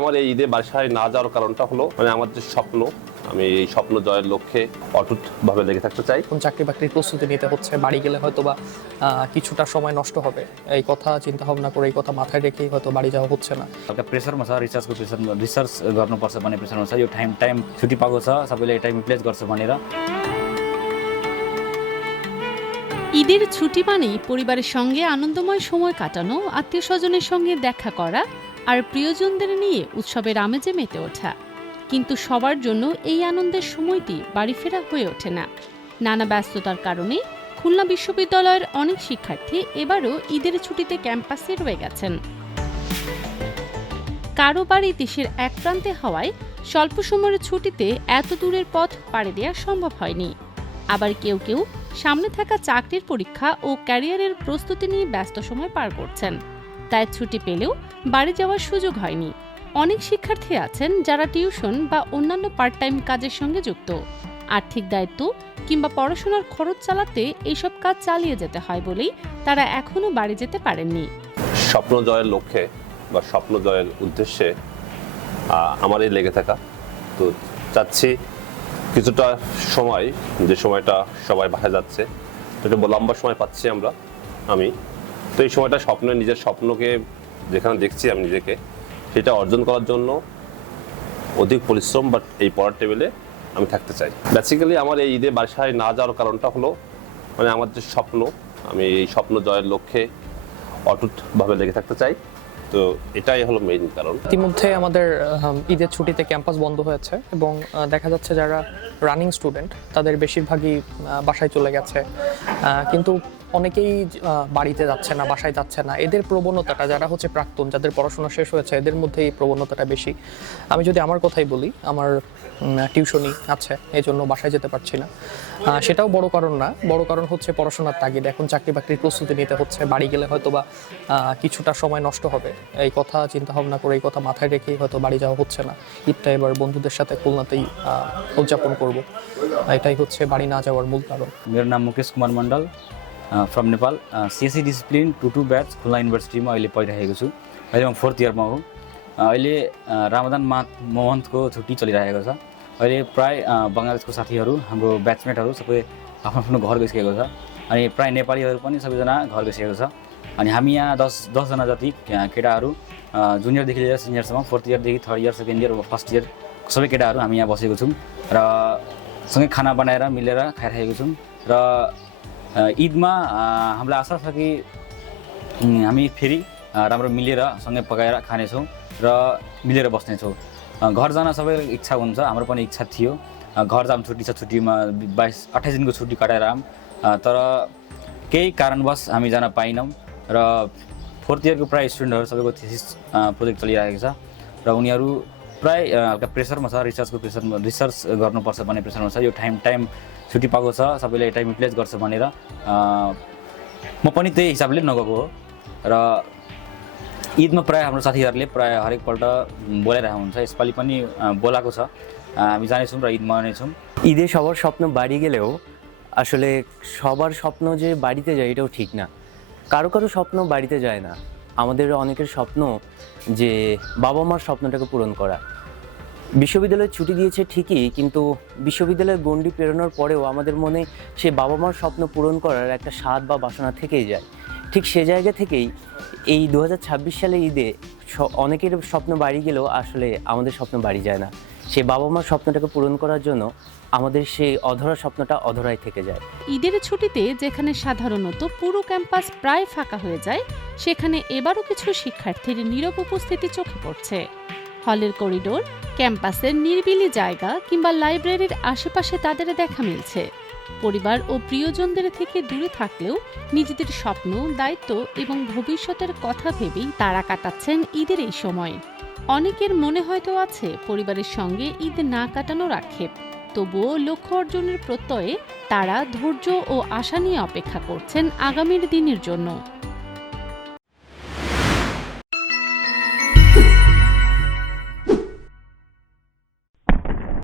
আমার এই ঈদে বাসায় না যাওয়ার কারণটা হলো আমার যে স্বপ্ন, আমি এই স্বপ্ন জয়ের লক্ষ্যে অটুটভাবে লেগে থাকতে চাই। চাকরি বাকরির প্রস্তুতি নিতে হচ্ছে, বাড়ি গেলে হয়তো বা কিছুটা সময় নষ্ট হবে, এই কথা চিন্তা ভাবনা করে, এই কথা माथाয় রেখেই হয়তো बाड़ी जाओ होচ্ছে ना। प्रेसरमा छ, रिसर्चको रिसर्च गर्नुपर्छ भन्ने प्रेसरमा छ। यो टाइम छुट्टी पाएको छ, सबैले टाइम युटिलाइज गर्छ भनेर। ঈদের ছুটি মানেই পরিবারের সঙ্গে আনন্দময় সময় কাটানো, আত্মীয় স্বজনের সঙ্গে দেখা করা আর প্রিয়জনদের নিয়ে উৎসবের আমেজে মেতে ওঠা। কিন্তু সবার জন্য এই আনন্দের সময়টি বাড়ি ফেরা হয়ে ওঠে না। নানা ব্যস্ততার কারণে খুলনা বিশ্ববিদ্যালয়ের অনেক শিক্ষার্থী এবারও ঈদের ছুটিতে ক্যাম্পাসে রয়ে গেছেন। কারো বাড়ি দেশের এক প্রান্তে হওয়ায় স্বল্প সময়ের ছুটিতে এত দূরের পথ পাড়ি দেওয়া সম্ভব হয়নি। আবার কেউ কেউ সামনে থাকা চাকরির পরীক্ষা ও ক্যারিয়ারের প্রস্তুতি নিয়ে ব্যস্ত সময় পার করছেন, তাই ছুটি পেলেও বাড়ি যাওয়ার সুযোগ হয়নি। অনেক শিক্ষার্থী আছেন যারা টিউশন বা অন্যান্য পার্ট টাইম কাজের সঙ্গে যুক্ত। আর্থিক দায়িত্ব কিংবা পড়াশোনার খরচ চালাতে এইসব কাজ চালিয়ে যেতে হয় বলেই তারা এখনো বাড়ি যেতে পারেননি। স্বপ্ন জয়ের লক্ষ্যে বা স্বপ্ন জয়ের উদ্দেশ্যে আমার এই লেগে থাকা, তো চাচ্ছি কিছুটা সময়, যে সময়টা সবাই বাসায় যাচ্ছে, একটু লম্বা সময় পাচ্ছি আমি তো এই সময়টা নিজের স্বপ্নকে যেখানে দেখছি আমি নিজেকে, সেটা অর্জন করার জন্য অধিক পরিশ্রম বা এই পড়ার টেবিলে আমি থাকতে চাই। বেসিক্যালি আমার এই ঈদে বাসায় না যাওয়ার কারণটা হলো আমার যে স্বপ্ন, আমি এই স্বপ্ন জয়ের লক্ষ্যে অটুটভাবে লেগে থাকতে চাই। তো এটাই হলো মেইন কারণ। ইতিমধ্যে আমাদের ঈদের ছুটিতে ক্যাম্পাস বন্ধ হয়েছে এবং দেখা যাচ্ছে যারা রানিং স্টুডেন্ট তাদের বেশিরভাগই বাসায় চলে গেছে, কিন্তু অনেকেই বাড়িতে যাচ্ছে না, বাসায় যাচ্ছে না। এদের প্রবণতাটা, যারা হচ্ছে প্রাক্তন, যাদের পড়াশোনা শেষ হয়েছে, এদের মধ্যে এই প্রবণতাটা বেশি। আমি যদি আমার কথাই বলি, আমার টিউশনই আছে, এই জন্য বাসায় যেতে পারছি না। সেটাও বড় কারণ না, বড় কারণ হচ্ছে পড়াশোনার তাগিদ। এখন চাকরি বাকরির প্রস্তুতি নিতে হচ্ছে, বাড়ি গেলে হয়তো বা কিছুটা সময় নষ্ট হবে, এই কথা চিন্তা ভাবনা করে, এই কথা মাথায় রেখেই হয়তো বাড়ি যাওয়া হচ্ছে না। ঈদটা এবার বন্ধুদের সাথে খুলনাতেই উদযাপন করব, এটাই হচ্ছে বাড়ি না যাওয়ার মূল কারণ। मेरो नाम Mukesh Kumar Mandal, from Nepal. CSC discipline 2 batch Khulna युनिभर्सिटीमा अहिले पढिरहेको छु। अहिले म 4th इयरमा हो। अहिले रामदान मोहन्तको छुट्टी चलिरहेको छ। अहिले प्राय बङ्गलादेशको साथीहरू, हाम्रो ब्याचमेटहरू सबै आफ्नो आफ्नो घर गइसकेको छ। अनि प्राय नेपालीहरू पनि सबैजना घर गइसकेको छ। अनि हामी यहाँ 10 जना जति केटाहरू, जुनियरदेखि लिएर सिनियरसम्म, 4th इयरदेखि 3rd year, 2nd year, 1st year सबै केटाहरू हामी यहाँ बसेको छौँ र सँगै खाना बनाएर मिलेर खाइरहेको छौँ। र ईदमा हामीलाई आशा छ कि हामी फेरि राम्रो मिलेर सँगै पकाएर खानेछौँ र मिलेर बस्नेछौँ। घर जान सबैको इच्छा हुन्छ, हाम्रो पनि इच्छा थियो। घर जाम, छुट्टी छ, छुट्टीमा 28 दिनको छुट्टी काटेर आऊँ, तर केही कारणवश हामी जान पाइनौँ। र 4th इयरको प्राय स्टुडेन्टहरू सबैको थेसिस प्रोजेक्ट चलिरहेको छ र उनीहरू प्राय प्रेसरमा छ, रिसर्च गर्नुपर्छ भन्ने प्रेसरमा छ। यो टाइम छुट्टी पाएको छ, सबैले टाइम युटिलाइज गर्छ भनेर म पनि त्यही हिसाबले नगएको हो। र ঈদमा प्राय हाम्रो साथीहरूले प्राय हरेकपल्ट बोलाइरहेको हुन्छ, यसपालि पनि बोलाएको छ। हामी जानेछौँ र ঈদ मनाउनेछौँ। ঈদে সবার স্বপ্ন বাড়ি গেলেও আসলে সবার স্বপ্ন যে বাড়িতে যায় এটাও ঠিক না। কারো কারো স্বপ্ন বাড়িতে যায় না। আমাদের অনেকের স্বপ্ন যে বাবা মার স্বপ্নটাকে পূরণ করা। বিশ্ববিদ্যালয়ে ছুটি দিয়েছে ঠিকই, কিন্তু বিশ্ববিদ্যালয়ের গণ্ডি পেরোনোর পরেও আমাদের মনে সে বাবা মার স্বপ্ন পূরণ করার একটা স্বাদ বা বাসনা থেকেই যায়। ঠিক সে জায়গা থেকেই এই 2026 সালে ঈদে অনেকের স্বপ্ন বাড়ি গেলেও আসলে আমাদের স্বপ্ন বাড়ি যায় না। সে বাবা মার স্বপ্নটাকে পূরণ করার জন্য আমাদের সেই অধরা স্বপ্নটা অধরাই থেকে যায়। ঈদের ছুটিতে যেখানে সাধারণত পুরো ক্যাম্পাস প্রায় ফাঁকা হয়ে যায়, সেখানে এবারও কিছু শিক্ষার্থীর নীরব উপস্থিতি চোখে পড়ছে। হলের করিডোর, ক্যাম্পাসের নিরিবিলি জায়গা কিংবা লাইব্রেরির আশেপাশে তাদের দেখা মিলছে। পরিবার ও প্রিয়জনদের থেকে দূরে থাকলেও নিজেদের স্বপ্ন, দায়িত্ব এবং ভবিষ্যতের কথা ভেবেই তারা কাটাচ্ছেন ঈদের এই সময়। অনেকের মনে হয়তো আছে পরিবারের সঙ্গে ঈদ না কাটানোর আক্ষেপ, তবুও লক্ষ্য অর্জনের প্রত্যয়ে তারা ধৈর্য ও আশা নিয়ে অপেক্ষা করছেন আগামীর দিনের জন্য।